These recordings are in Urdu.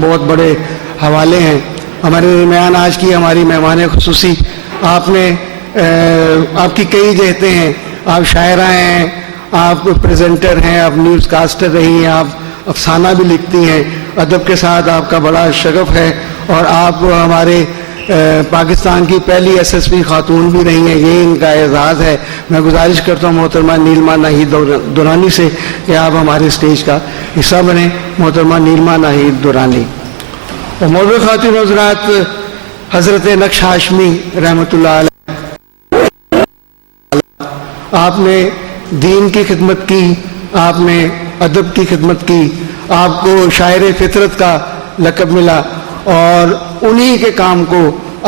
بہت بڑے حوالے ہیں. ہمارے درمیان آج کی ہماری مہمان خصوصی، آپ نے آپ کی کئی جہتیں ہیں. آپ شاعرہ ہیں، آپ پریزنٹر ہیں، آپ نیوز کاسٹر رہی ہیں، آپ افسانہ بھی لکھتی ہیں. ادب کے ساتھ آپ کا بڑا شغف ہے، اور آپ ہمارے پاکستان کی پہلی SSP خاتون بھی رہی ہیں. یہ ان کا اعزاز ہے. میں گزارش کرتا ہوں محترمہ نیلما ناہید دورانی سے کہ آپ ہمارے اسٹیج کا حصہ بنیں. محترمہ نیلما ناہید دورانی. اور معزز خواتین حضرات، حضرت نقش ہاشمی رحمۃ اللہ علیہ، آپ نے دین کی خدمت کی، آپ نے ادب کی خدمت کی، آپ کو شاعر فطرت کا لقب ملا، اور انہی کے کام کو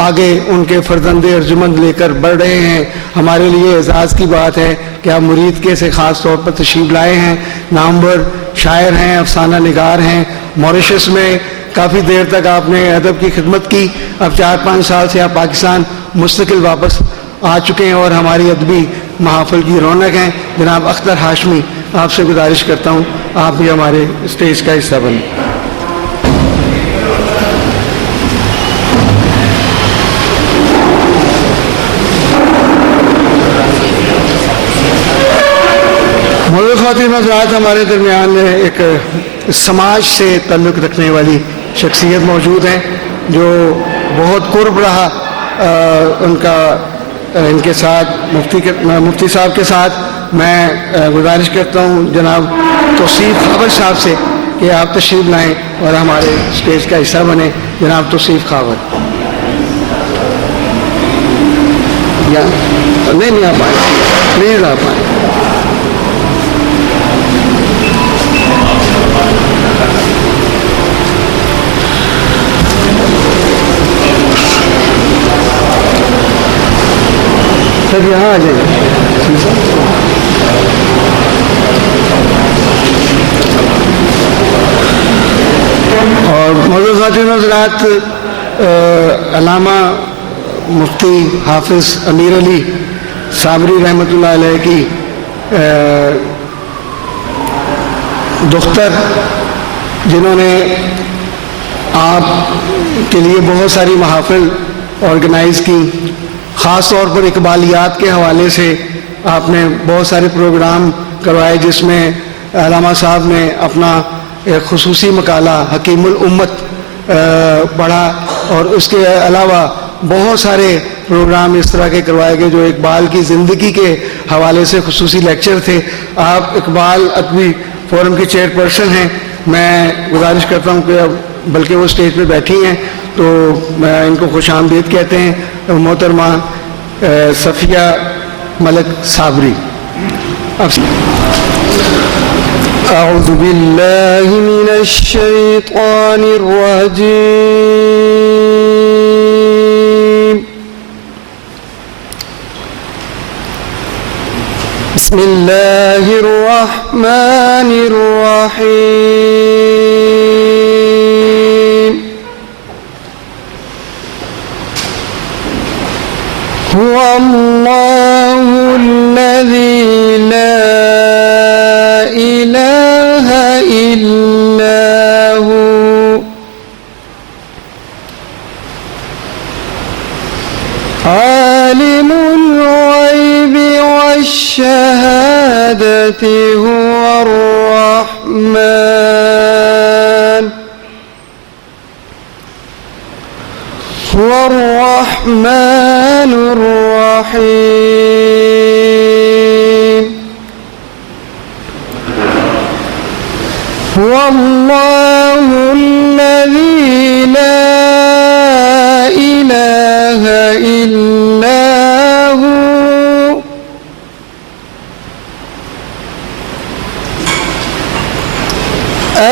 آگے ان کے فرزند ارجمند لے کر بڑھ رہے ہیں. ہمارے لیے اعزاز کی بات ہے کہ آپ مرید کے سے خاص طور پر تشریف لائے ہیں. نامور شاعر ہیں، افسانہ نگار ہیں. موریشس میں کافی دیر تک آپ نے ادب کی خدمت کی. اب 4-5 سال سے آپ پاکستان مستقل واپس آ چکے ہیں اور ہماری ادبی محافل کی رونق ہیں. جناب اختر ہاشمی، آپ سے گزارش کرتا ہوں آپ بھی ہمارے اسٹیج کا حصہ بنیں. خواتین حضرات، ہمارے درمیان ایک سماج سے تعلق رکھنے والی شخصیت موجود ہیں جو بہت قرب رہا ان کا ان کے ساتھ مفتی صاحب کے ساتھ. میں گزارش کرتا ہوں جناب توصیف خاور صاحب سے کہ آپ تشریف لائیں اور ہمارے اسٹیج کا حصہ بنیں. جناب توصیف خاور. نہیں آپ آئیں، پلیز آپ آئیں. سر یہاں آ جائیں. اور معزز خواتین حضرات، علامہ مفتی حافظ امیر علی صابری رحمۃ اللہ علیہ کی دختر، جنہوں نے آپ کے لیے بہت ساری محافل آرگنائز کی، خاص طور پر اقبالیات کے حوالے سے آپ نے بہت سارے پروگرام کروائے، جس میں علامہ صاحب نے اپنا ایک خصوصی مقالہ حکیم الامت پڑھا، اور اس کے علاوہ بہت سارے پروگرام اس طرح کے کروائے گئے جو اقبال کی زندگی کے حوالے سے خصوصی لیکچر تھے. آپ اقبال ادبی فورم کی چیئرپرسن ہیں. میں گزارش کرتا ہوں کہ بلکہ وہ اسٹیج پہ بیٹھی ہیں تو میں ان کو خوش آمدید کہتے ہیں. محترمہ صفیہ ملک صابری. اعوذ باللہ من الشیطان الرجیم. بسم اللہ الرحمن الرحیم. هو اللہ الذی لا الہ الا هو عالم الغیب والشہادة هو الرحمن الرحیم. هو اللہ الذی لا الہ الا هو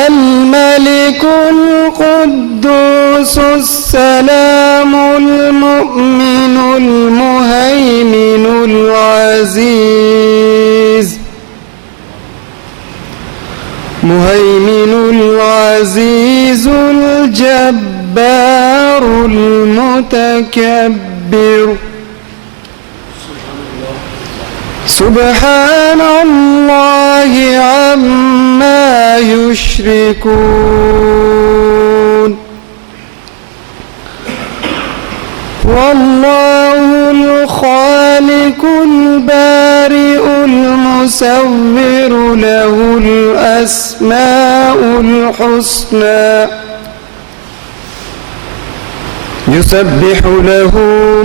الملك القدوس السلام المؤمن المهيمن العزيز الجبار المتكبر سبحان الله عما يشركون والله الخالق البارئ المصور له الأسماء الحسنى يسبح له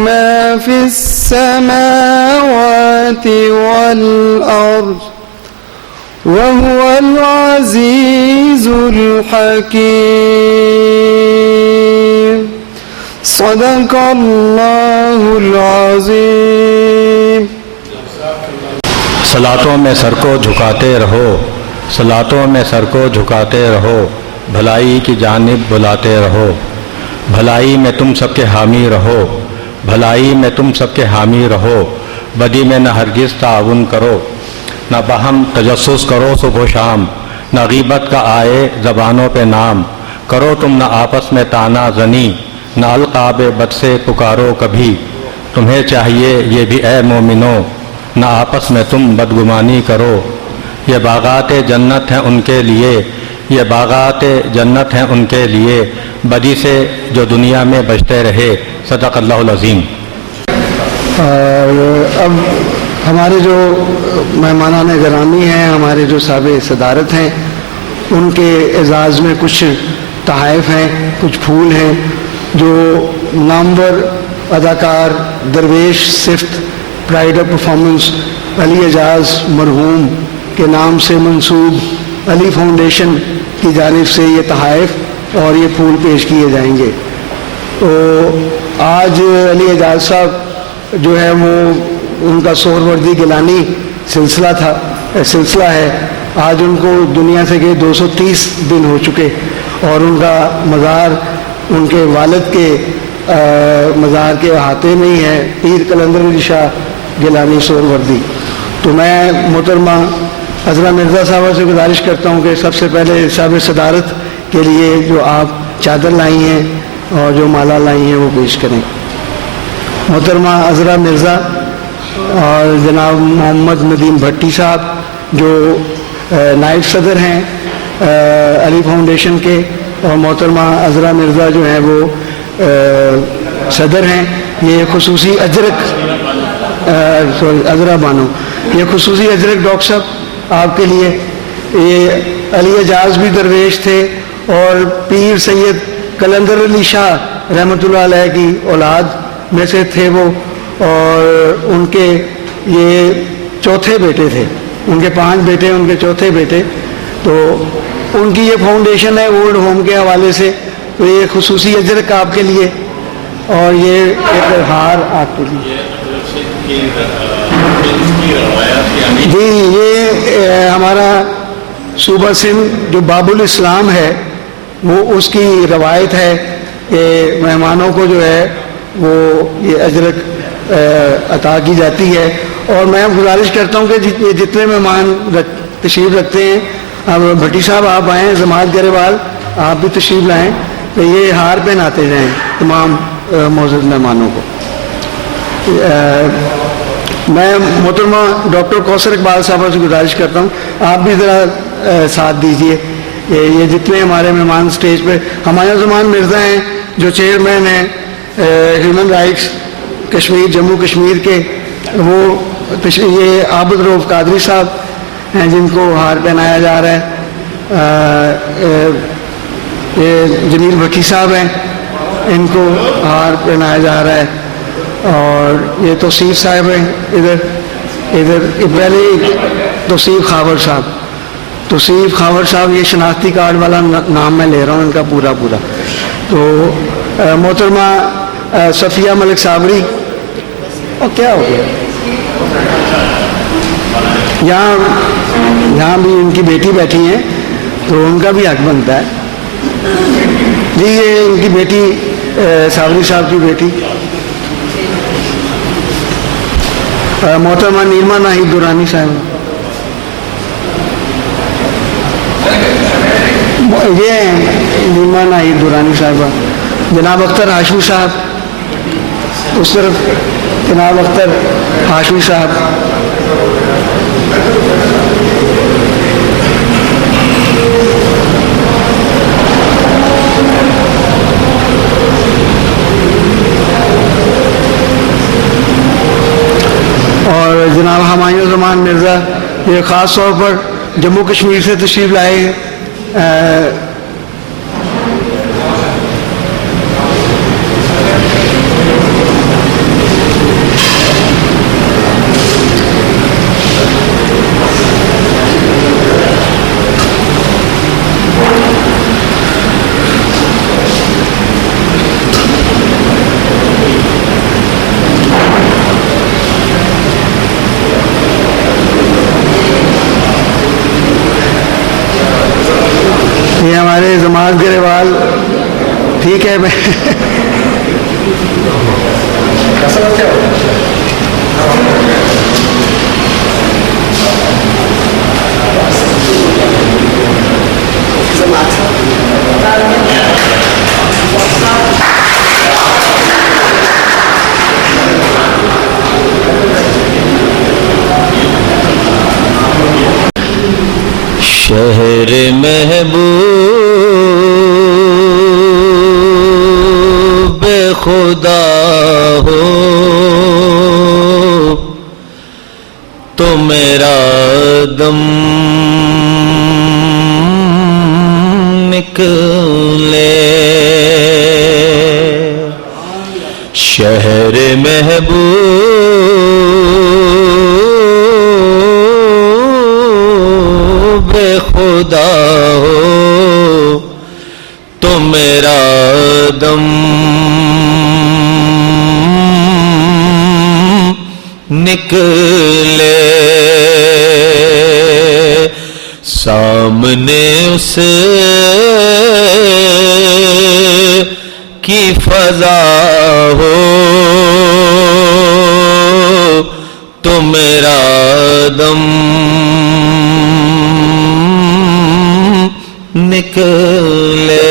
ما في السماوات والأرض وهو العزيز الحكيم صدق الله العظيم. صلاتوں میں سر کو جھکاتے رہو، صلاتوں میں سر کو جھکاتے رہو، بھلائی کی جانب بلاتے رہو، بھلائی میں تم سب کے حامی رہو، بھلائی میں تم سب کے حامی رہو، بدی میں نہ ہرگز تعاون کرو، نہ باہم تجسس کرو صبح و شام، نہ غیبت کا آئے زبانوں پہ نام، کرو تم نہ آپس میں تانا زنی، نہ القاب بد سے پکارو کبھی، تمہیں چاہیے یہ بھی اے مومنو، نہ آپس میں تم بدگمانی کرو، یہ باغات جنت ہیں ان کے لیے، یہ باغات جنت ہیں ان کے لیے، بدی سے جو دنیا میں بچتے رہے. صدق اللہ العظیم. اب ہمارے جو مہمانان گرامی ہیں، ہمارے جو صاحب صدارت ہیں، ان کے اعزاز میں کچھ تحائف ہیں، کچھ پھول ہیں جو نامور اداکار درویش صفت پرائڈ آف پرفارمنس علی اعجاز مرحوم کے نام سے منسوب علی فاؤنڈیشن کی جانب سے یہ تحائف اور یہ پھول پیش کیے جائیں گے. تو آج علی اعجاز صاحب جو ہے وہ ان کا سہروردی گیلانی سلسلہ ہے. آج ان کو دنیا سے گئے 230 دن ہو چکے اور ان کا مزار ان کے والد کے مزار کے احاطے میں ہی ہے، پیر قلندر علی شاہ گیلانی سہروردی. تو میں محترمہ عذرا مرزا صاحبہ سے گزارش کرتا ہوں کہ سب سے پہلے صاحب صدارت کے لیے جو آپ چادر لائی ہیں اور جو مالا لائی ہیں وہ پیش کریں. محترمہ عذرا مرزا اور جناب محمد ندیم بھٹی صاحب جو نائب صدر ہیں علی فاؤنڈیشن کے، اور محترمہ عذرا مرزا جو ہیں وہ صدر ہیں. یہ خصوصی اجرک عذرا بانو، یہ خصوصی اجرک ڈاکٹر صاحب آپ کے لیے. یہ علی اعجاز بھی درویش تھے اور پیر سید قلندر علی شاہ رحمۃ اللہ علیہ کی اولاد میں سے تھے وہ، اور ان کے یہ چوتھے بیٹے تھے. ان کے 5 بیٹے، ان کے چوتھے بیٹے. تو ان کی یہ فاؤنڈیشن ہے اولڈ ہوم کے حوالے سے. تو یہ خصوصی اجرک آپ کے لیے اور یہ ایک ہار آپ کے لیے. جی، یہ ہمارا صوبہ سندھ جو باب الاسلام ہے وہ اس کی روایت ہے کہ مہمانوں کو جو ہے وہ یہ اجرک عطا کی جاتی ہے. اور میں گزارش کرتا ہوں کہ جتنے مہمان تشریف رکھتے ہیں، اب بھٹی صاحب آپ آئیں، جماعت گریوال آپ بھی تشریف لائیں، تو یہ ہار پہناتے جائیں تمام معزز مہمانوں کو. میں محترمہ ڈاکٹر کوثر اقبال صاحبہ سے گزارش کرتا ہوں آپ بھی ذرا ساتھ دیجئے. یہ جتنے ہمارے مہمان اسٹیج پہ، ہمایوں زمان مرزا ہیں جو چیئرمین ہیں ہیومن رائٹس کشمیر جموں کشمیر کے، وہ یہ عابد رؤف قادری صاحب ہیں جن کو ہار پہنایا جا رہا ہے. یہ جمیل بھٹی صاحب ہیں، ان کو ہار پہنایا جا رہا ہے. اور یہ توصیف صاحب ہیں ادھر پہلے توصیف خاور صاحب یہ شناختی کارڈ والا نام میں لے رہا ہوں ان کا پورا. تو محترمہ صفیہ ملک صابری، اور کیا ہو گیا یہاں بھی ان کی بیٹی بیٹھی ہیں تو ان کا بھی حق بنتا ہے. جی، یہ ان کی بیٹی صابری صاحب کی بیٹی محترمہ نیلما ناہید دورانی صاحب، یہ ہیں نیلما ناہید دورانی صاحبہ. جناب اختر ہاشمی صاحب اس طرف، جناب اختر ہاشمی صاحب. عثمان مرزا یہ خاص طور پر جموں کشمیر سے تشریف لائے ہیں. یہ ہمارے جماعت گریوال ٹھیک ہے میں شہر محبوب خدا ہو تو میرا دم نکلے. شہر محبوب خدا ہو تو میرا دم نکلے. سامنے اس کی فضا ہو تو میرا دم نکلے.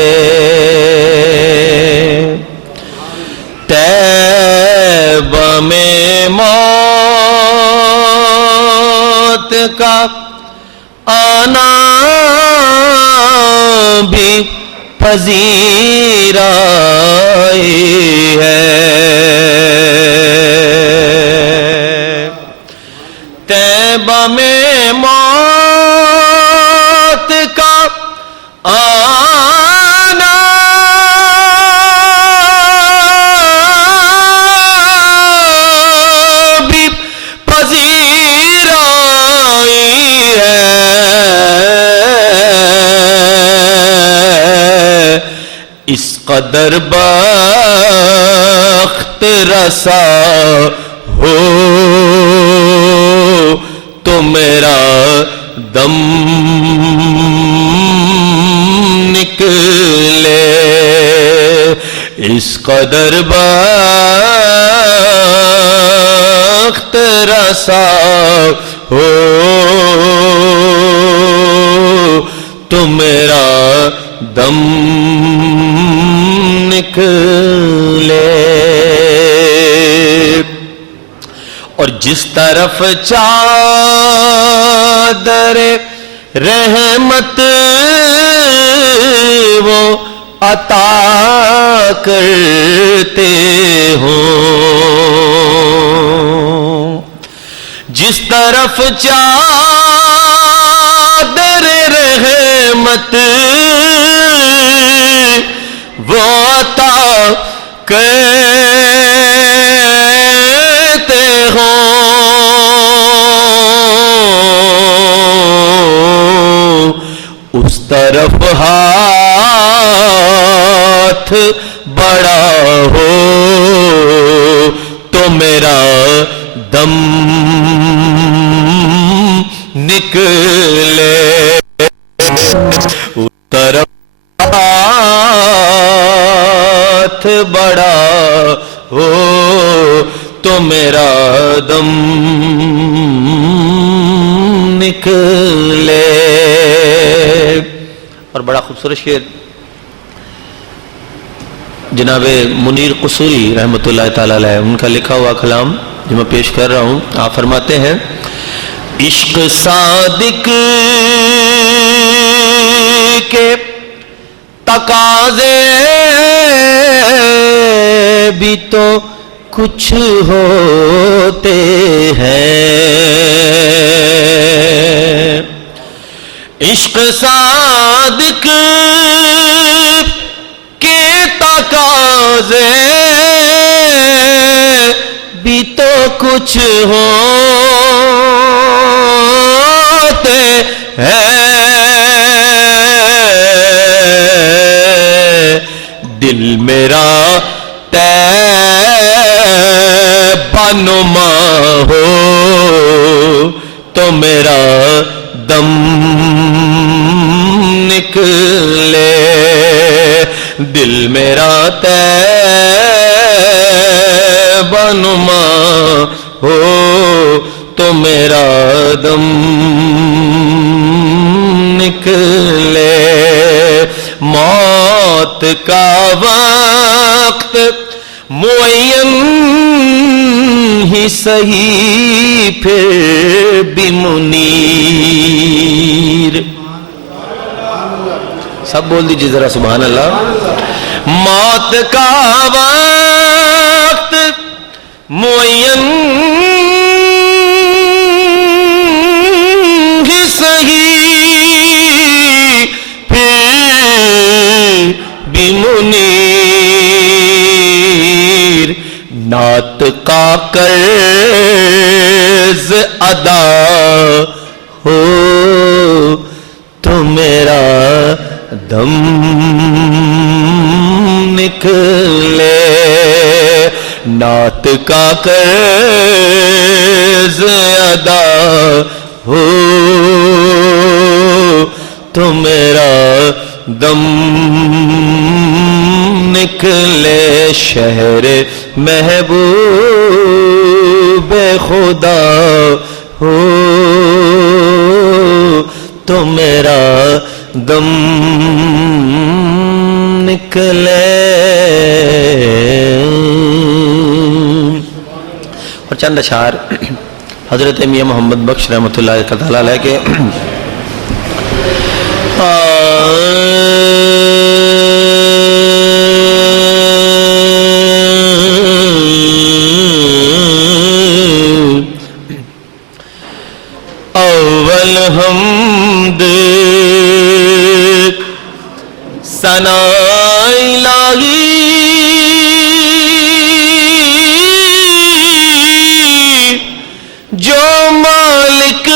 طیبہ میں موت کا آنا بھی پذیرائی ہے. طیبہ میں موت کا آنا بھی پذیرائی ہے. اس قدر بخت رسا ہو تو میرا دم نکلے. اس قدر بخت رسا ہو تو میرا دم نکلے. اور جس طرف چادر رحمت وہ عطا کرتے ہوں. جس طرف چادر رحمت وہ عطا کرتے ہوں اس طرف ہاتھ بڑا ہو تو میرا دم نکلے. اس طرف ہاتھ بڑا ہو تو میرا دم نکلے. اور بڑا خوبصورت شعر جناب منیر قصوری رحمۃ اللہ تعالی علیہ ان کا لکھا ہوا کلام جو میں پیش کر رہا ہوں. آپ فرماتے ہیں عشق صادق کے تقاضے بھی تو کچھ ہوتے ہیں عشق صادق کے تقاضے بھی تو کچھ ہوتے ہیں دل میرا تیبہ نما ہو تو میرا دم نکلے دل میرا تیبہ نما ہو تو میرا دم نکلے موت کا وقت معین ہی صحیح پھر بھی منیر سب بول دیجیے ذرا سبحان اللہ موت کا وقت معین ہی صحیح پھر بھی منیر نعت کا قرض ادا ہو تو میرا دم نکلے نعت کا قرض ادا ہو تو میرا دم نکلے شہر محبوب خدا ہو تو میرا دم نکلے اور چند اشعار حضرت میاں محمد بخش رحمۃ اللہ تعالی علیہ کے اول حمد ثنا الہی جو مالک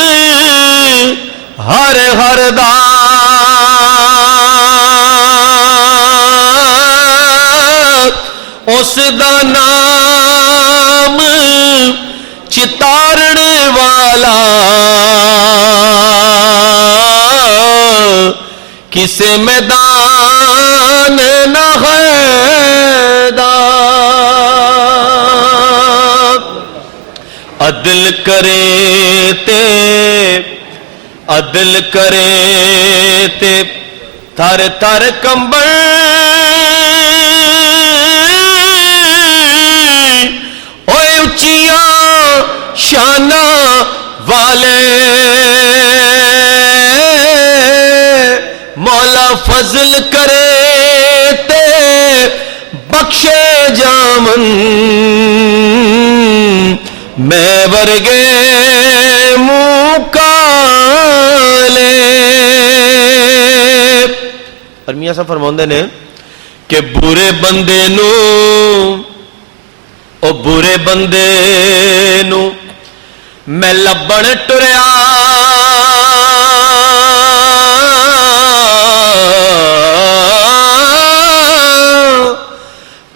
ہر دا اس دا نام چتارن والا کسے میدان نہ خیدا عدل کرے تے تھر تھر کمبل اوے اچیاں شانہ والے مولا فضل کرے تے بخشے جامن میں ورگے مکالے اور میاں صاحب فرماندے نے کہ برے بندے نو میں لبن ٹریا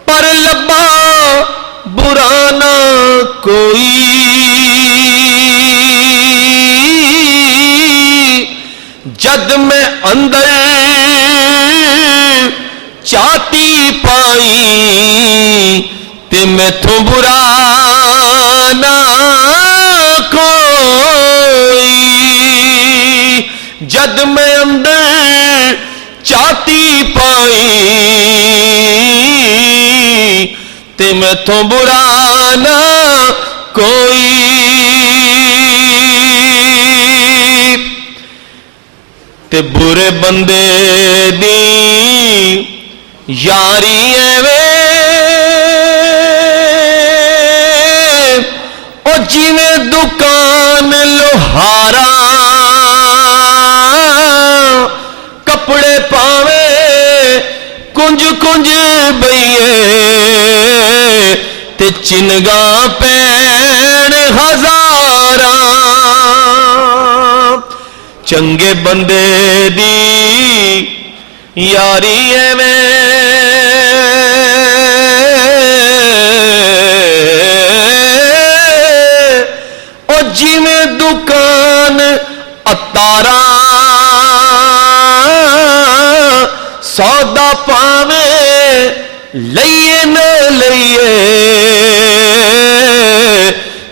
پر لبا برا نہ کوئی جد میں اندر چاہتی پائی تے میں تھو برا نہ کوئی جد میں اندر چاہتی پائی تے میں تھو برا نہ کوئی تے برے بندے دی یاری ایویں چنگا پین ہزاراں چنگے بندے دی یاری ایویں او جویں دکان اتارا سودا پاویں لئیے نہ لئیے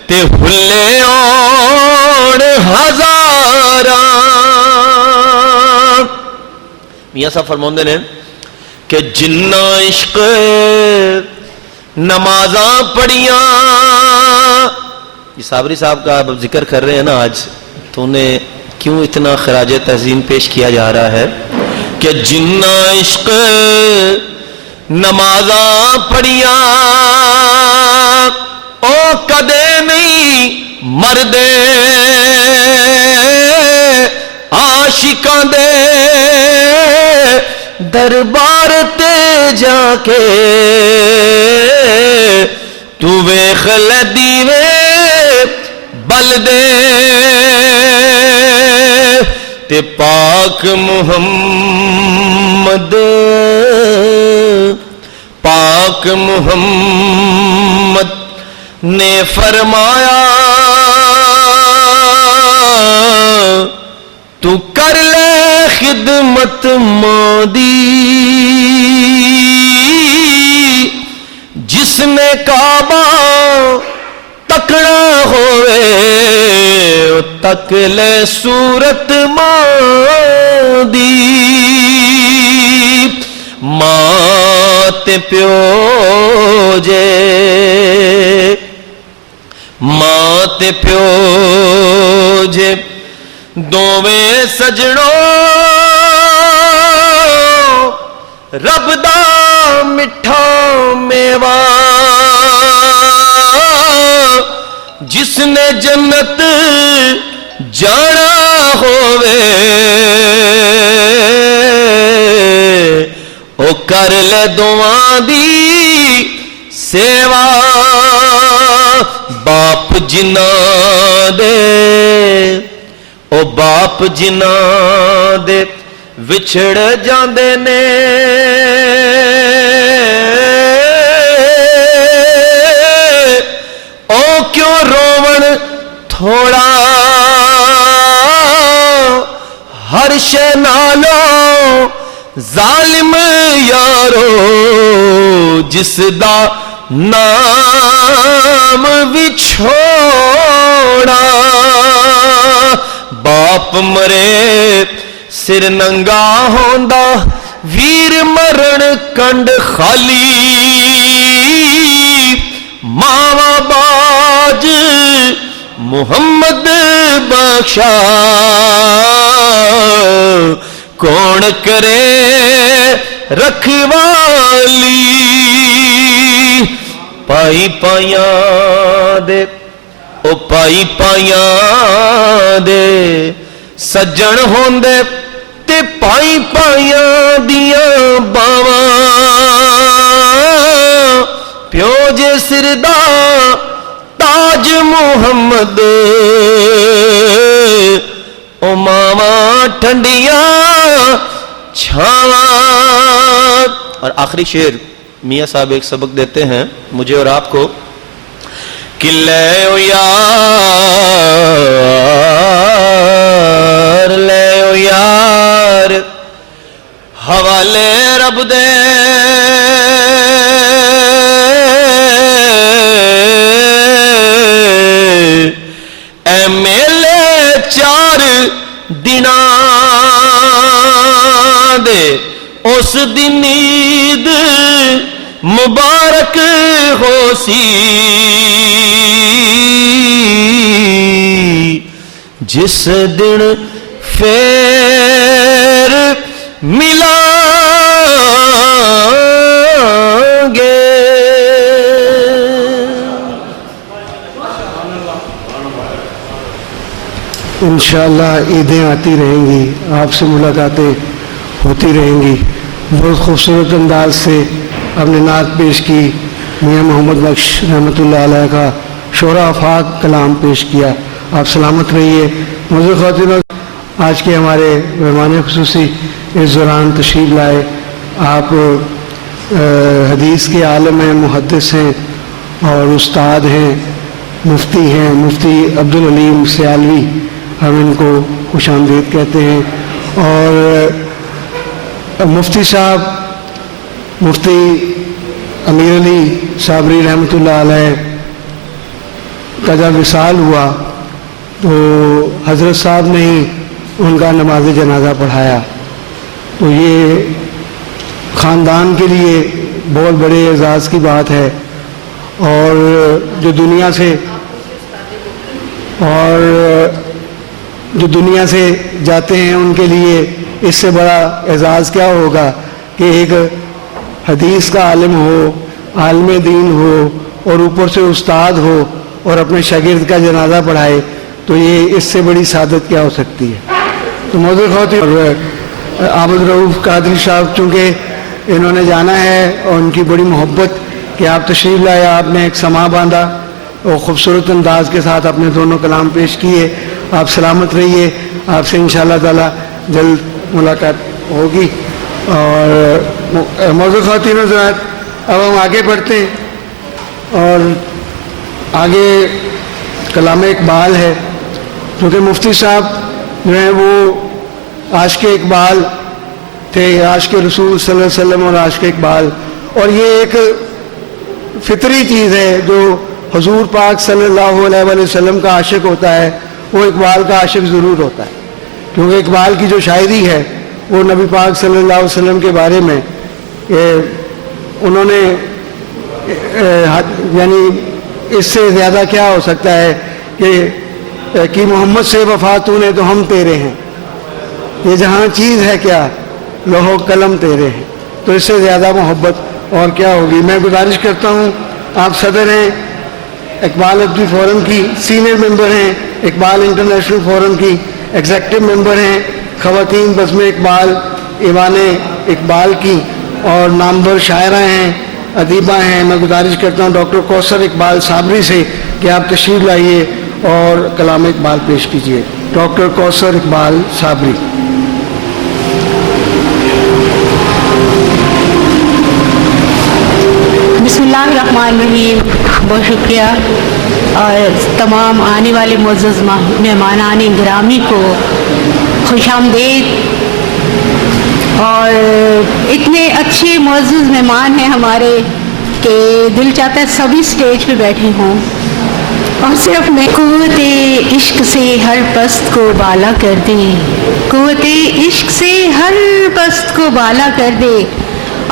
تے ہلے اور ہزاراں. میاں صاحب فرماندے نے کہ جنہ عشق نمازاں پڑھیاں. یہ صابری صاحب کا اب ذکر کر رہے ہیں نا آج, تو انہیں کیوں اتنا خراج تحسین پیش کیا جا رہا ہے کہ جنہ عشق نمازاں پڑھیاں او کدے نہیں مردے عاشقاں دے دربار تے جا کے تو ویکھ لے دیوے بل دے تے پاک محمد نے فرمایا تو کر لے خدمت ماں دی جس نے کعبہ تکڑا ہوئے تک لے صورت ماں دی. ماں تے پیو جے ماں تے پیو جے دوویں سجڑوں رب دا مٹھا میوہ جس نے جنت جانا ہووے او کر لے دعاں دی سیوا. باپ جنہ دے او باپ جنہ دے وچھڑ جاندے نے او کیوں روون تھوڑا ہر شے نالوں ظالم یارو جس دا نام وچھوڑا. باپ مرے سر ننگا ہوندا ویر مرن کنڈ خالی. ماوا باج محمد بخشا کون کرے رکھوالی. پائی پائیاں دے او پائی پائیاں دے سجن ہوندے تے پائی پائیاں دیاں باواں پیو جے سردا تاج محمد او ماواں ٹھنڈیاں چھاواں. اور آخری شعر میاں صاحب ایک سبق دیتے ہیں مجھے اور آپ کو کہ لے او یار حوالے رب دے اے میلے 4 دناں دے اس دن عید مبارک ہو سی جس دن پھر ملیں گے. انشاءاللہ عیدیں آتی رہیں گی, آپ سے ملاقاتیں ہوتی رہیں گی. بہت خوبصورت انداز سے آپ نے نعت پیش کی, میاں محمد بخش رحمتullah علیہ کا شعرا آفاق کلام پیش کیا. آپ سلامت رہیے. معزز خواتین، آج کے ہمارے مہمان خصوصی اس دوران تشریف لائے. آپ حدیث کے عالم ہیں، محدث ہیں اور استاد ہیں، مفتی ہیں، مفتی عبدالعلیم سیالوی، ہم ان کو خوش آمدید کہتے ہیں. اور مفتی صاحب مفتی امیر علی صابری رحمتullah علیہ کا جب وصال ہوا تو حضرت صاحب نے ہی ان کا نماز جنازہ پڑھایا. تو یہ خاندان کے لیے بہت بڑے اعزاز کی بات ہے. اور جو دنیا سے جاتے ہیں ان کے لیے اس سے بڑا اعزاز کیا ہوگا کہ ایک حدیث کا عالم ہو، عالم دین ہو اور اوپر سے استاد ہو اور اپنے شاگرد کا جنازہ پڑھائے. تو یہ اس سے بڑی سعادت کیا ہو سکتی ہے. تو معزز خواتین، عابد رؤوف قادری صاحب چونکہ انہوں نے جانا ہے اور ان کی بڑی محبت کہ آپ تشریف لائے، آپ نے ایک سماع باندھا اور خوبصورت انداز کے ساتھ اپنے دونوں کلام پیش کیے. آپ سلامت رہیے. آپ سے انشاءاللہ تعالی جلد ملاقات ہوگی. اور معزز خواتین حضرات، اب ہم آگے بڑھتے ہیں اور آگے کلام اقبال ہے. کیونکہ مفتی صاحب جو ہیں وہ عاشق اقبال تھے، عاشق رسول صلی اللہ علیہ وسلم اور عاشق اقبال. اور یہ ایک فطری چیز ہے، جو حضور پاک صلی اللہ علیہ وسلم کا عاشق ہوتا ہے وہ اقبال کا عاشق ضرور ہوتا ہے. کیونکہ اقبال کی جو شاعری ہے وہ نبی پاک صلی اللہ علیہ وسلم کے بارے میں انہوں نے یعنی اس سے زیادہ کیا ہو سکتا ہے کہ محمد سے وفا تو نے تو ہم تیرے ہیں، یہ جہاں چیز ہے کیا لوح و قلم تیرے ہیں. تو اس سے زیادہ محبت اور کیا ہوگی. میں گزارش کرتا ہوں، آپ صدر ہیں اقبال ادبی فورم کی، سینئر ممبر ہیں اقبال انٹرنیشنل فورم کی، ایگزیکٹو ممبر ہیں خواتین بزم اقبال ایوان اقبال کی، اور نامور شاعرہ ہیں، ادیبہ ہیں. میں گزارش کرتا ہوں ڈاکٹر کوثر اقبال صابری سے کہ آپ تشریف لائیے اور کلام اقبال پیش کیجیے. ڈاکٹر کوثر اقبال صابری. بسم اللہ الرحمن الرحیم. بہت شکریہ اور تمام آنے والے معزز مہمانان گرامی کو خوش آمدید. اور اتنے اچھے معزز مہمان ہیں ہمارے کہ دل چاہتا ہے سبھی سٹیج پہ بیٹھے ہوں اور صرف میں قوت عشق سے ہر پست کو بالا کر دے، قوت عشق سے ہر پست کو بالا کر دے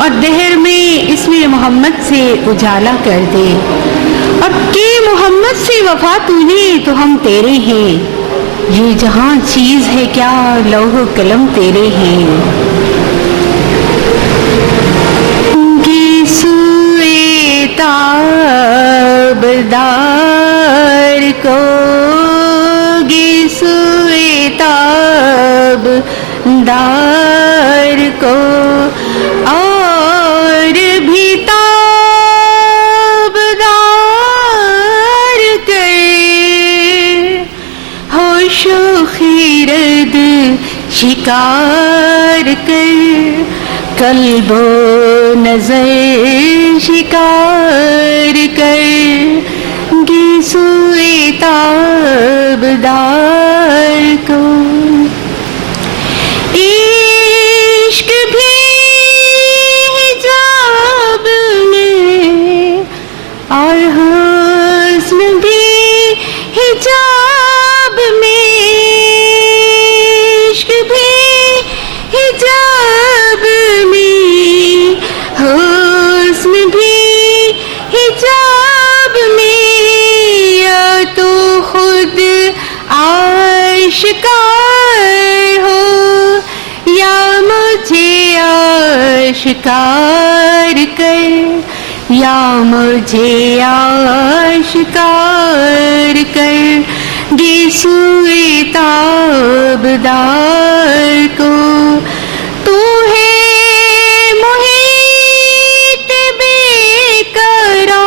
اور دہر میں اسم محمد سے اجالا کر دے. اور کہ محمد سے وفا تو نے تو ہم تیرے ہیں، یہ جہاں چیز ہے کیا لوح و قلم تیرے ہیں. گیسوئے تابدار کو، گیسوئے تابدار کو اور بھی تابدار کر، ہوش و خیرد شکار کر، قلب و نظر شکار کر، گیسوئے تابدار کو. عشق بھی حجاب میں اور حسن بھی حجاب میں، عشق بھی حجاب میں، حسن بھی حجاب میں، یا تو خود آشکار ہو یا مجھے آشکار کر، یا مجھے آشکار کر، گیسوئے تابدار کو. تو ہے محیط بے قرار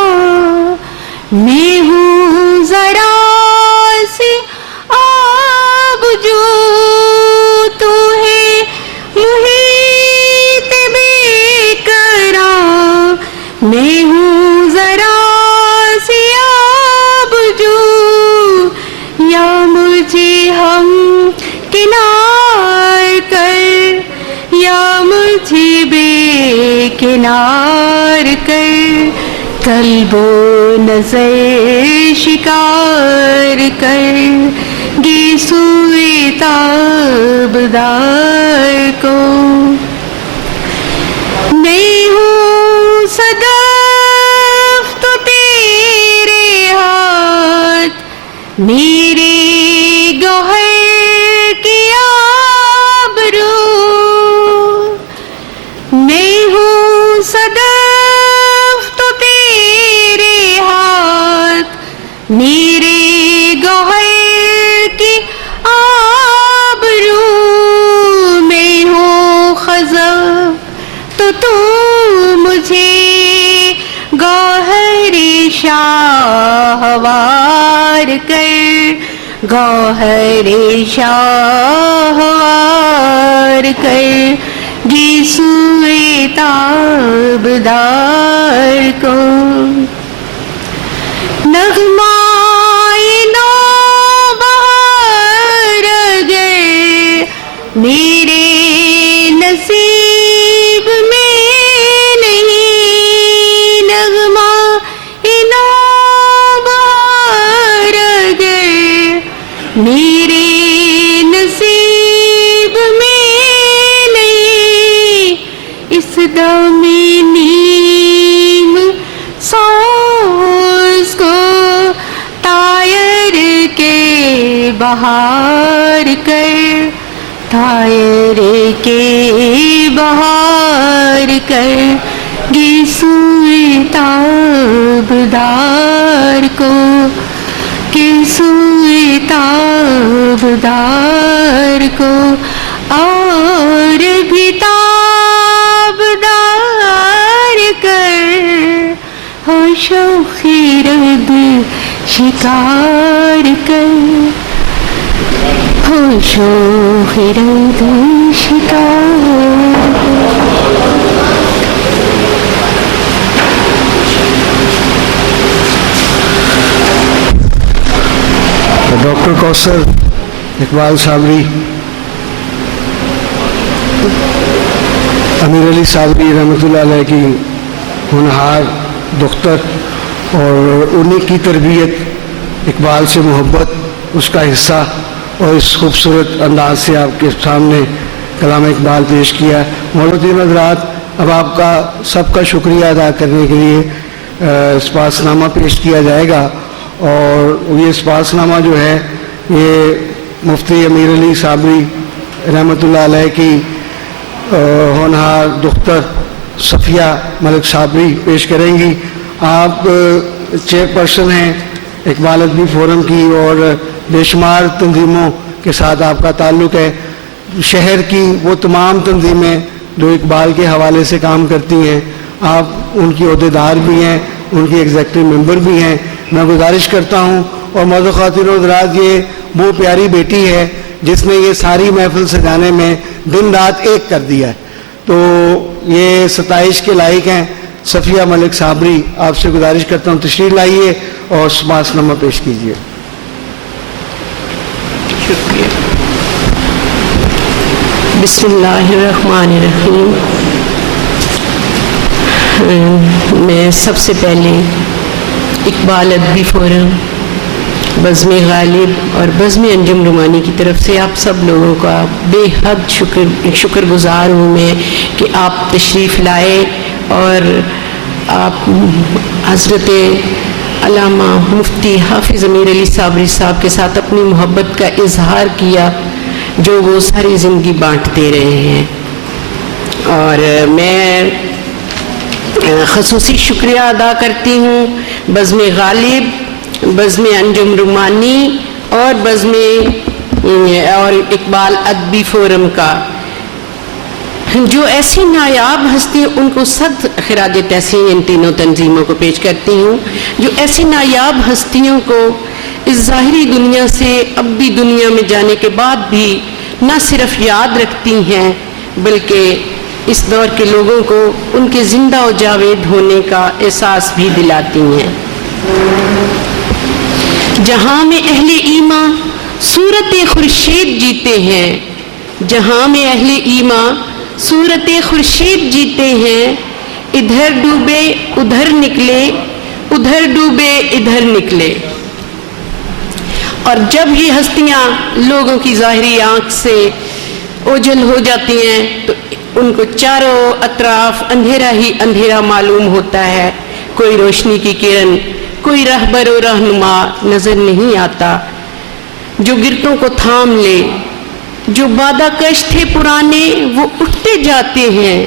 کنار کر قلب و نظر شکار کر گی سوئے تابدار کو. نہیں ہوں صدف تو تیرے ہاتھ میرے گوہر کی آبرو. نہیں ہوں صدف تو تیرے ہاتھ میرے گوہر کی آبرو. میں ہوں خزاں تو مجھے گوہر شاہوار کر گوہر شاہوار کر گی سوئے تابدار کو. نغمۂ نوبہار اگر میرے نصیب میں نہیں. نغمۂ نوبہار اگر میرے نصیب میں نہیں. اس دم نیم ساز کو طائر کے بہار کر طائر کے بہار کر گی سوئے تابدار کو گی سوئے تابدار کو. اور بھی تابدار کر ہوش و خرد شکار کر ہوش و خرد شکار. ڈاکٹر کوثر اقبال صابری امیر علی صابری رحمۃ اللہ علیہ کی ہونہار دختر، اور انہیں کی تربیت، اقبال سے محبت اس کا حصہ، اور اس خوبصورت انداز سے آپ کے سامنے کلام اقبال پیش کیا. محترم حضرات، اب آپ کا سب کا شکریہ ادا کرنے کے لیے اسپاس نامہ پیش کیا جائے گا. اور یہ اسپاس نامہ جو ہے یہ مفتی امیر علی صابری رحمۃ اللہ علیہ کی ہونہار دختر صفیہ ملک صابری پیش کریں گی. آپ چیئرپرسن ہیں اقبال ادبی فورم کی، اور بے شمار تنظیموں کے ساتھ آپ کا تعلق ہے. شہر کی وہ تمام تنظیمیں جو اقبال کے حوالے سے کام کرتی ہیں، آپ ان کی عہدیدار بھی ہیں، ان کی ایگزیکٹو ممبر بھی ہیں. میں گزارش کرتا ہوں، اور معزز خواتین و حضرات، یہ وہ پیاری بیٹی ہے جس نے یہ ساری محفل سجانے میں دن رات ایک کر دیا ہے، تو یہ ستائش کے لائق ہیں. صفیہ ملک صابری، آپ سے گزارش کرتا ہوں تشریف لائیے اور اسپاس نامہ پیش کیجیے. شکریہ. بسم اللہ الرحمن الرحیم. میں سب سے پہلے اقبال ادبی فورم، بزم غالب اور بزم انجم رومانی کی طرف سے آپ سب لوگوں کا بے حد شکر گزار ہوں میں کہ آپ تشریف لائے اور آپ حضرت علامہ مفتی حافظ امیر علی صابری صاحب کے ساتھ اپنی محبت کا اظہار کیا جو وہ ساری زندگی بانٹتے رہے ہیں. اور میں خصوصی شکریہ ادا کرتی ہوں بزم غالب، بزم انجم رومانی اور اقبال ادبی فورم کا، جو ایسی نایاب ہستی، ان کو سخت خراج تحسین ان تینوں تنظیموں کو پیش کرتی ہوں، جو ایسی نایاب ہستیوں کو اس ظاہری دنیا سے ابدی دنیا میں جانے کے بعد بھی نہ صرف یاد رکھتی ہیں بلکہ اس دور کے لوگوں کو ان کے زندہ و جاوید ہونے کا احساس بھی دلاتی ہیں. جہاں میں اہل ایمان صورت خورشید جیتے ہیں، جہاں میں اہل ایمان صورت خورشید جیتے ہیں، ادھر ڈوبے ادھر نکلے، ادھر ڈوبے ادھر نکلے. اور جب یہ ہستیاں لوگوں کی ظاہری آنکھ سے اوجھل ہو جاتی ہیں تو ان کو چاروں اطراف اندھیرا ہی اندھیرا معلوم ہوتا ہے، کوئی روشنی کی کرن، کوئی رہبر و رہنما نظر نہیں آتا جو گرتوں کو تھام لے. جو بادہ کش تھے پرانے وہ اٹھتے جاتے ہیں،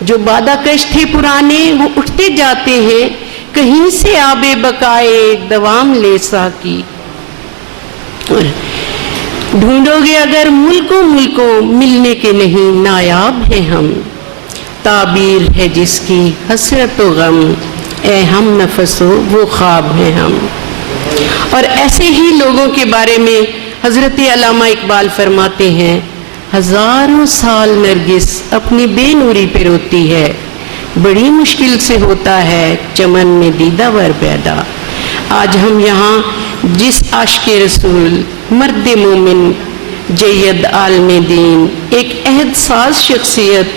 جو بادہ کش تھے پرانے وہ اٹھتے جاتے ہیں، کہیں سے آب بقائے دوام لے ساکی. ڈھونڈو گے اگر ملکوں ملکوں ملنے کے نہیں نایاب ہیں ہم. تعبیر ہے جس کی حسرت و غم، اے ہم نفس و وہ خواب ہیں ہم. اور ایسے ہی لوگوں کے بارے میں حضرت علامہ اقبال فرماتے ہیں، ہزاروں سال نرگس اپنی بے نوری پہ روتی ہے، بڑی مشکل سے ہوتا ہے چمن میں دیدہ ور پیدا. آج ہم یہاں جس عاشق رسول، مرد مومن، جید عالم دین، ایک عہد ساز شخصیت،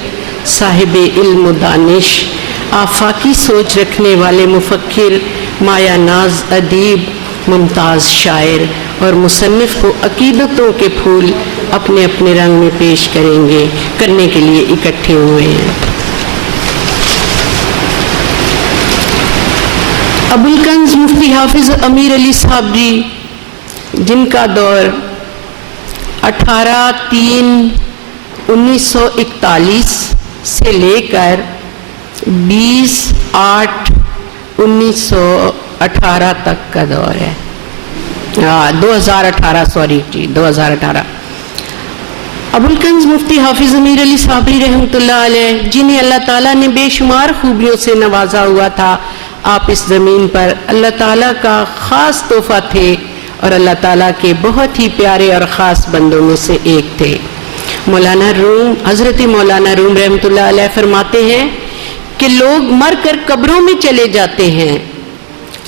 صاحب علم و دانش، آفاقی سوچ رکھنے والے مفکر، مایا ناز ادیب، ممتاز شاعر اور مصنف کو عقیدتوں کے پھول اپنے اپنے رنگ میں پیش کرنے کے لیے اکٹھے ہوئے ہیں. ابوالکنز مفتی حافظ امیر علی صابری، جن کا دور 18/3/1941 سے لے کر 20/8/1918 تک کا دور ہے، 2018. ابوالکنز مفتی حافظ امیر علی صابری رحمۃ اللہ علیہ، جنہیں اللہ تعالیٰ نے بے شمار خوبیوں سے نوازا ہوا تھا، آپ اس زمین پر اللہ تعالیٰ کا خاص تحفہ تھے اور اللہ تعالیٰ کے بہت ہی پیارے اور خاص بندوں میں سے ایک تھے. حضرت مولانا روم رحمۃ اللہ علیہ فرماتے ہیں کہ لوگ مر کر قبروں میں چلے جاتے ہیں،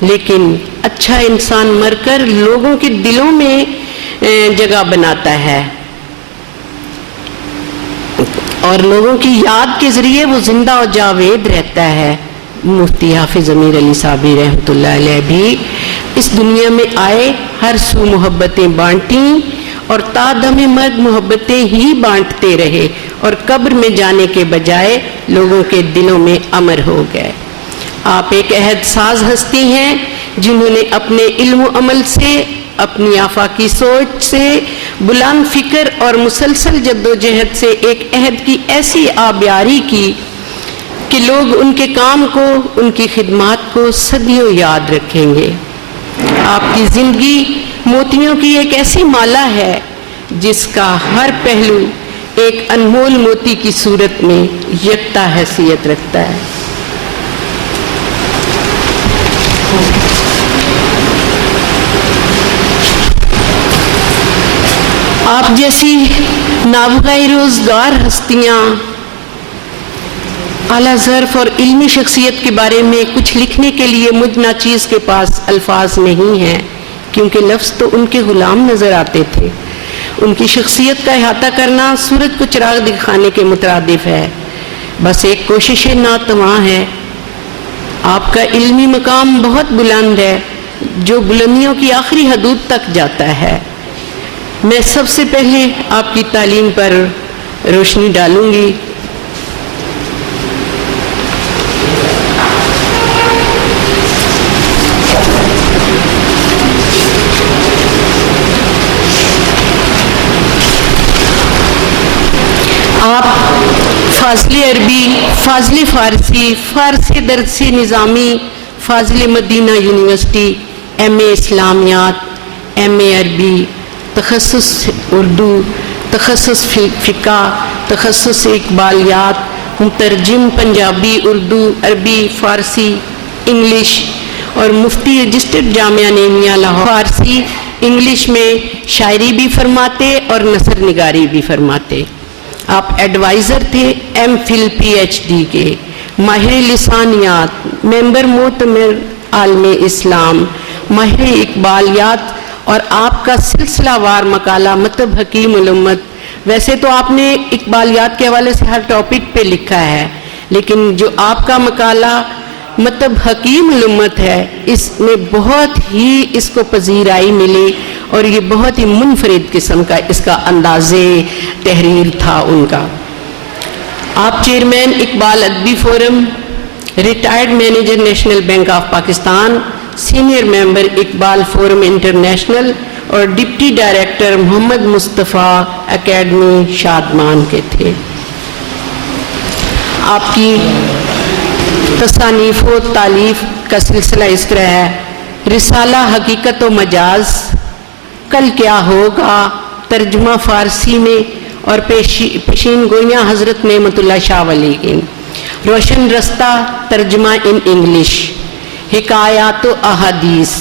لیکن اچھا انسان مر کر لوگوں کے دلوں میں جگہ بناتا ہے اور لوگوں کی یاد کے ذریعے وہ زندہ و جاوید رہتا ہے. مفتی حافظ امیر علی صابری رحمۃ اللہ علیہ بھی اس دنیا میں آئے، ہر سو محبتیں بانٹیں اور تا دم مرگ محبتیں ہی بانٹتے رہے، اور قبر میں جانے کے بجائے لوگوں کے دلوں میں امر ہو گئے. آپ ایک عہد ساز ہستی ہیں جنہوں نے اپنے علم و عمل سے، اپنی آفاقی سوچ سے، بلند فکر اور مسلسل جد و جہد سے ایک عہد کی ایسی آبیاری کی کہ لوگ ان کے کام کو، ان کی خدمات کو صدیوں یاد رکھیں گے. آپ کی زندگی موتیوں کی ایک ایسی مالا ہے جس کا ہر پہلو ایک انمول موتی کی صورت میں یکتا حیثیت رکھتا ہے. آپ جیسی نابغہ روزگار ہستیاں اعلیٰ ظرف اور علمی شخصیت کے بارے میں کچھ لکھنے کے لیے مجھ ناچیز کے پاس الفاظ نہیں ہیں، کیونکہ لفظ تو ان کے غلام نظر آتے تھے. ان کی شخصیت کا احاطہ کرنا سورج کو چراغ دکھانے کے مترادف ہے. بس ایک کوشش ناتواں ہے. آپ کا علمی مقام بہت بلند ہے، جو بلندیوں کی آخری حدود تک جاتا ہے. میں سب سے پہلے آپ کی تعلیم پر روشنی ڈالوں گی. آپ فاضل عربی، فاضل فارسی، فارسی درس نظامی، فاضل مدینہ یونیورسٹی، ایم اے اسلامیات، ایم اے عربی، تخصص اردو، تخصص فقہ، تخصص اقبالیات، مترجم پنجابی، اردو، عربی، فارسی، انگلش، اور مفتی رجسٹرڈ جامعہ نعیمیہ لاہور. فارسی انگلش میں شاعری بھی فرماتے اور نثر نگاری بھی فرماتے. آپ ایڈوائزر تھے M Phil P H D کے، ماہر لسانیات، ممبر معتمر عالم اسلام، ماہر اقبالیات، اور آپ کا سلسلہ وار مقالہ مطلب حکیم الامت. ویسے تو آپ نے اقبالیات کے حوالے سے ہر ٹاپک پہ لکھا ہے، لیکن جو آپ کا مقالہ مطلب حکیم الامت ہے، اس میں بہت ہی اس کو پذیرائی ملی اور یہ بہت ہی منفرد قسم کا اس کا انداز تحریر تھا ان کا۔ آپ چیئرمین اقبال ادبی forum, retired manager national bank of Pakistan, senior member Iqbal forum international اور ڈپٹی ڈائریکٹر محمد مصطفیٰ اکیڈمی شادمان کے تھے۔ آپ کی تصانیف و تالیف کا سلسلہ اس طرح ہے: رسالہ حقیقت و مجاز، کل کیا ہوگا ترجمہ فارسی میں اور پیشین گویاں حضرت نعمت اللہ شاہ ولی کی، روشن رستہ ترجمہ ان انگلش، حکایات و احادیث،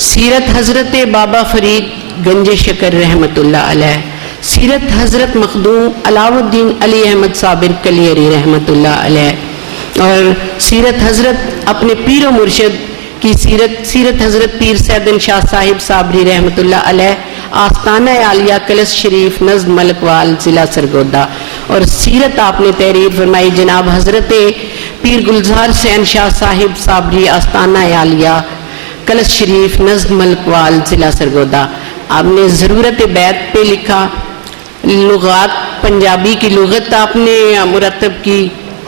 سیرت حضرت بابا فرید گنج شکر رحمۃ اللہ علیہ، سیرت حضرت مخدوم علاؤ الدین علی احمد صابر کلیری رحمۃ اللہ علیہ، اور سیرت حضرت اپنے پیر و مرشد کی سیرت حضرت پیر سیدن شاہ صاحب صابری رحمۃ اللہ علیہ، آستانہ عالیہ کلش شریف نزد ملکوال ضلع سرگودا، اور سیرت آپ نے تحریر فرمائی جناب حضرت پیر گلزار حسین شاہ صاحب صابری، آستانہ عالیہ کلش شریف نزد ملکوال ضلع سرگودا۔ آپ نے ضرورت بیت پہ لکھا، لغات پنجابی کی لغت آپ نے مرتب کی،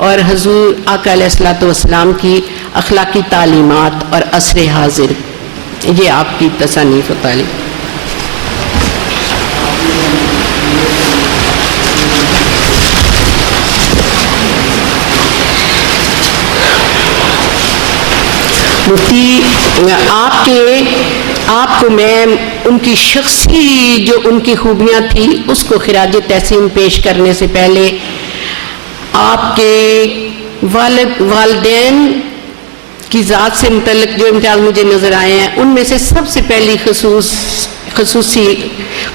اور حضور آقا علیہ الصلوۃ والسلام کی اخلاقی تعلیمات اور عصر حاضر، یہ آپ کی تصانیف و تعلیم۔ مفتی آپ کو میں ان کی شخصی جو ان کی خوبیاں تھیں اس کو خراج تحسین پیش کرنے سے پہلے آپ کے والدین کی ذات سے متعلق جو امتیاز مجھے نظر آئے ہیں، ان میں سے سب سے پہلی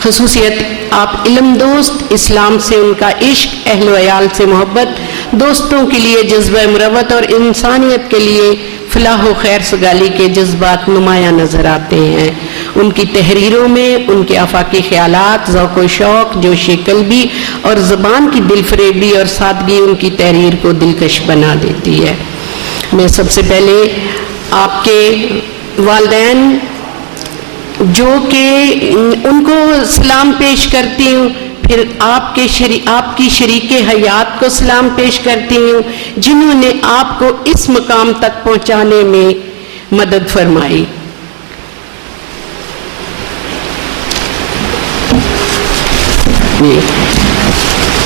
خصوصیت آپ علم دوست، اسلام سے ان کا عشق، اہل و عیال سے محبت، دوستوں کے لیے جذبہ مروت اور انسانیت کے لیے فلاح و خیر سگالی کے جذبات نمایاں نظر آتے ہیں۔ ان کی تحریروں میں ان کے آفاقی خیالات، ذوق و شوق، جوش قلبی اور زبان کی دل فریبی اور سادگی ان کی تحریر کو دلکش بنا دیتی ہے۔ میں سب سے پہلے آپ کے والدین جو کہ ان کو سلام پیش کرتی ہوں، پھر آپ کی شریک حیات کو سلام پیش کرتی ہوں جنہوں نے آپ کو اس مقام تک پہنچانے میں مدد فرمائی۔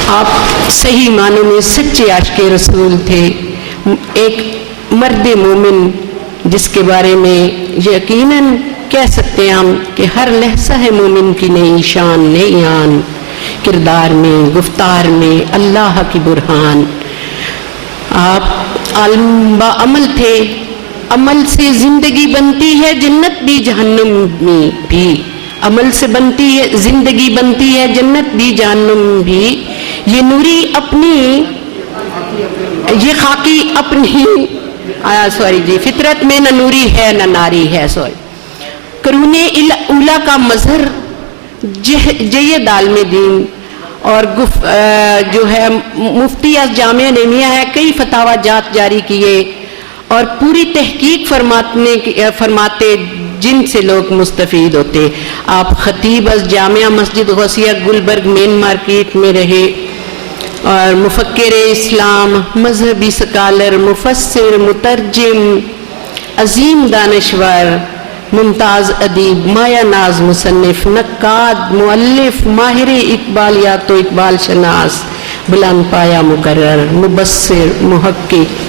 آپ صحیح معنوں میں سچے عاشق رسول تھے، ایک مرد مومن جس کے بارے میں یقیناً کہہ سکتے ہیں ہم کہ ہر لحظہ ہے مومن کی نئی شان، نئی آن، کردار میں، گفتار میں اللہ کی برہان۔ آپ عالم با عمل تھے، عمل سے زندگی بنتی ہے جنت بھی جہنم میں بھی، عمل سے بنتی ہے زندگی، بنتی ہے جنت بھی جہنم بھی، یہ نوری اپنی، یہ خاکی اپنی فطرت میں نہ نوری ہے نہ ناری ہے، قرون اولا کا مظہر جید عالم دین، اور جو ہے مفتی از جامعہ نعمیہ ہے، کئی فتاوی جات جاری کیے اور پوری تحقیق فرماتے جن سے لوگ مستفید ہوتے۔ آپ خطیب از جامعہ مسجد غوثیہ گلبرگ مین مارکیٹ میں رہے، اور مفکر اسلام، مذہبی سکالر، مفسر، مترجم، عظیم دانشور، ممتاز ادیب، مایہ ناز مصنف، نقاد، مؤلف، ماہر اقبالیات و اقبال شناس، بلند پایہ مقرر، مبصر، محقق۔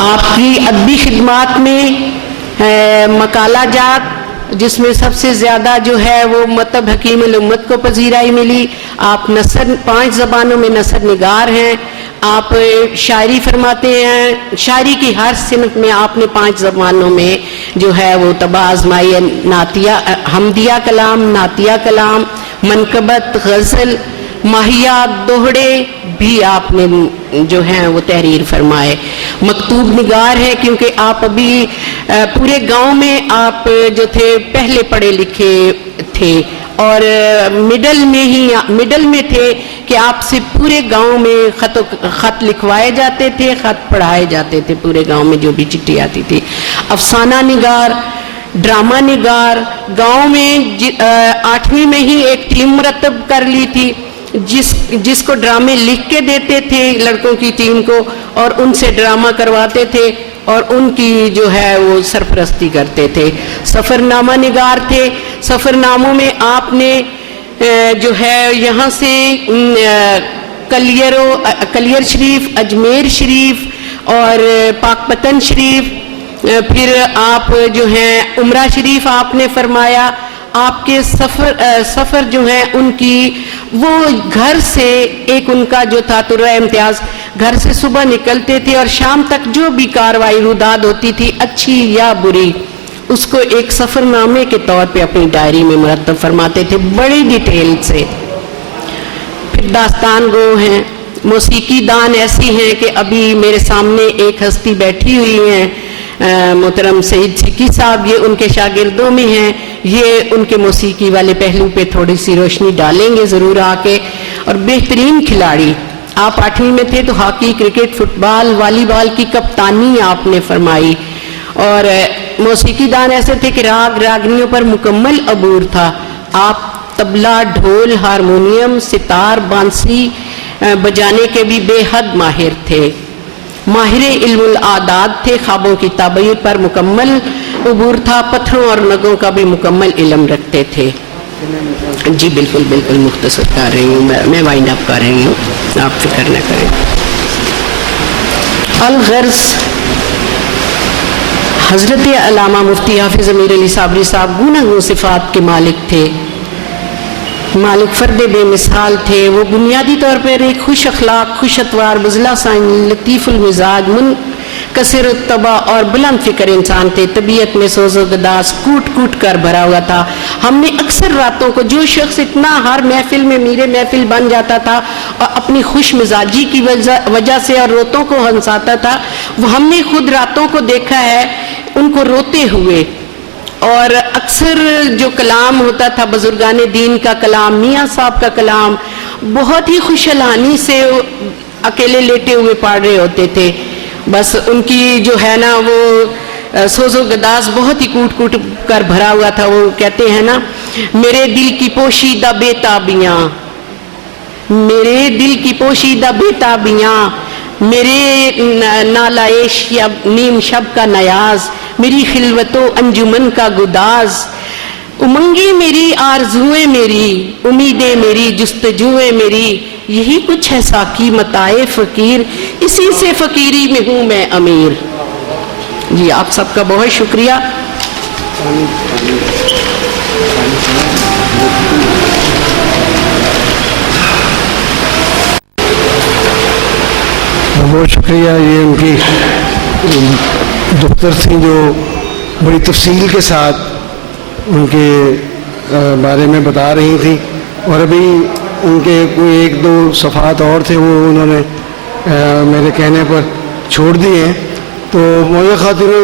آپ کی ادبی خدمات میں مقالہ جات جس میں سب سے زیادہ جو ہے وہ مطلب حکیم الامت کو پذیرائی ملی۔ آپ 5 زبانوں میں نثر نگار ہیں، آپ شاعری فرماتے ہیں، شاعری کی ہر صنف میں آپ نے 5 زبانوں میں جو ہے وہ طبع آزمائی ہے، نعتیہ، حمدیہ کلام، نعتیہ کلام، منقبت، غزل، ماہیات، دوہڑے بھی آپ نے جو ہیں وہ تحریر فرمائے۔ مکتوب نگار ہے کیونکہ آپ ابھی پورے گاؤں میں آپ جو تھے پہلے پڑھے لکھے تھے، اور مڈل میں تھے کہ آپ سے پورے گاؤں میں خط لکھوائے جاتے تھے، خط پڑھائے جاتے تھے پورے گاؤں میں، جو بھی چٹھی آتی تھی. افسانہ نگار، ڈرامہ نگار، گاؤں میں 8ویں میں ہی ایک ٹیم مرتب کر لی تھی جس کو ڈرامے لکھ کے دیتے تھے لڑکوں کی ٹیم کو، اور ان سے ڈرامہ کرواتے تھے اور ان کی جو ہے وہ سرپرستی کرتے تھے. سفر نامہ نگار تھے. سفر ناموں میں آپ نے جو ہے یہاں سے کلیر شریف، اجمیر شریف اور پاک پتن شریف، پھر آپ جو ہیں عمرہ شریف آپ نے فرمایا. آپ کے سفر جو ہیں ان کی، وہ گھر سے ایک ان کا جو تھا طرح امتیاز، گھر سے صبح نکلتے تھے اور شام تک جو بھی کاروائی روداد ہوتی تھی اچھی یا بری، اس کو ایک سفر نامے کے طور پہ اپنی ڈائری میں مرتب فرماتے تھے بڑی ڈیٹیل سے. پھر داستان گو ہیں، موسیقی دان ایسی ہیں کہ ابھی میرے سامنے ایک ہستی بیٹھی ہوئی ہیں، محترم سعید سکی صاحب، یہ ان کے شاگردوں میں ہیں. یہ ان کے موسیقی والے پہلو پہ تھوڑی سی روشنی ڈالیں گے ضرور آ کے. اور بہترین کھلاڑی، آپ 8ویں میں تھے تو ہاکی، کرکٹ، فٹ بال، والی بال کی کپتانی آپ نے فرمائی. اور موسیقی دان ایسے تھے کہ راگنیوں پر مکمل عبور تھا. آپ طبلہ، ڈھول، ہارمونیم، ستار، بانسری بجانے کے بھی بے حد ماہر تھے. ماہر علم العادات تھے. خوابوں کی تعبیر پر مکمل عبور تھا. پتھروں اور نگوں کا بھی مکمل علم رکھتے تھے. جی بالکل بالکل مختصر کر رہی ہوں میں وائنڈ اپ کر رہی ہوں، آپ فکر نہ کریں. الغرض حضرت علامہ مفتی حافظ امیر علی صابری صاحب گوناگوں صفات کے مالک تھے، مالک فرد بے مثال تھے. وہ بنیادی طور پر ایک خوش اخلاق، خوش اتوار، بزلہ سائن، لطیف المزاج، منکسر الطبع اور بلند فکر انسان تھے. طبیعت میں سوز و گداز کوٹ کوٹ کر بھرا ہوا تھا. ہم نے اکثر راتوں کو، جو شخص اتنا ہر محفل میں میرے محفل بن جاتا تھا اور اپنی خوش مزاجی کی وجہ سے اور روتوں کو ہنساتا تھا، وہ ہم نے خود راتوں کو دیکھا ہے ان کو روتے ہوئے. اور اکثر جو کلام ہوتا تھا بزرگان دین کا کلام، میاں صاحب کا کلام، بہت ہی خوشحالانی سے اکیلے لیٹے ہوئے پڑھ رہے ہوتے تھے. بس ان کی جو ہے نا وہ سوز و گداز بہت ہی کوٹ کوٹ کر بھرا ہوا تھا. وہ کہتے ہیں نا، میرے دل کی پوشیدہ بے تابیاں، میرے دل کی پوشیدہ بے تابیاں، میرے نالائش نیم شب کا نیاز، میری خلوت و انجمن کا گداز، امنگیں میری، آرزویں میری، امیدیں میری، جستجویں میری، یہی کچھ ہے ساقی متاع فقیر، اسی سے فقیری میں ہوں میں امیر. جی آپ سب کا بہت شکریہ. بہت شکریہ. یہ ان کی دختر تھیں جو بڑی تفصیل کے ساتھ ان کے بارے میں بتا رہی تھیں. اور ابھی ان کے کوئی 1-2 صفحات اور تھے، وہ انہوں نے میرے کہنے پر چھوڑ دیے ہیں. تو مولانا خاتون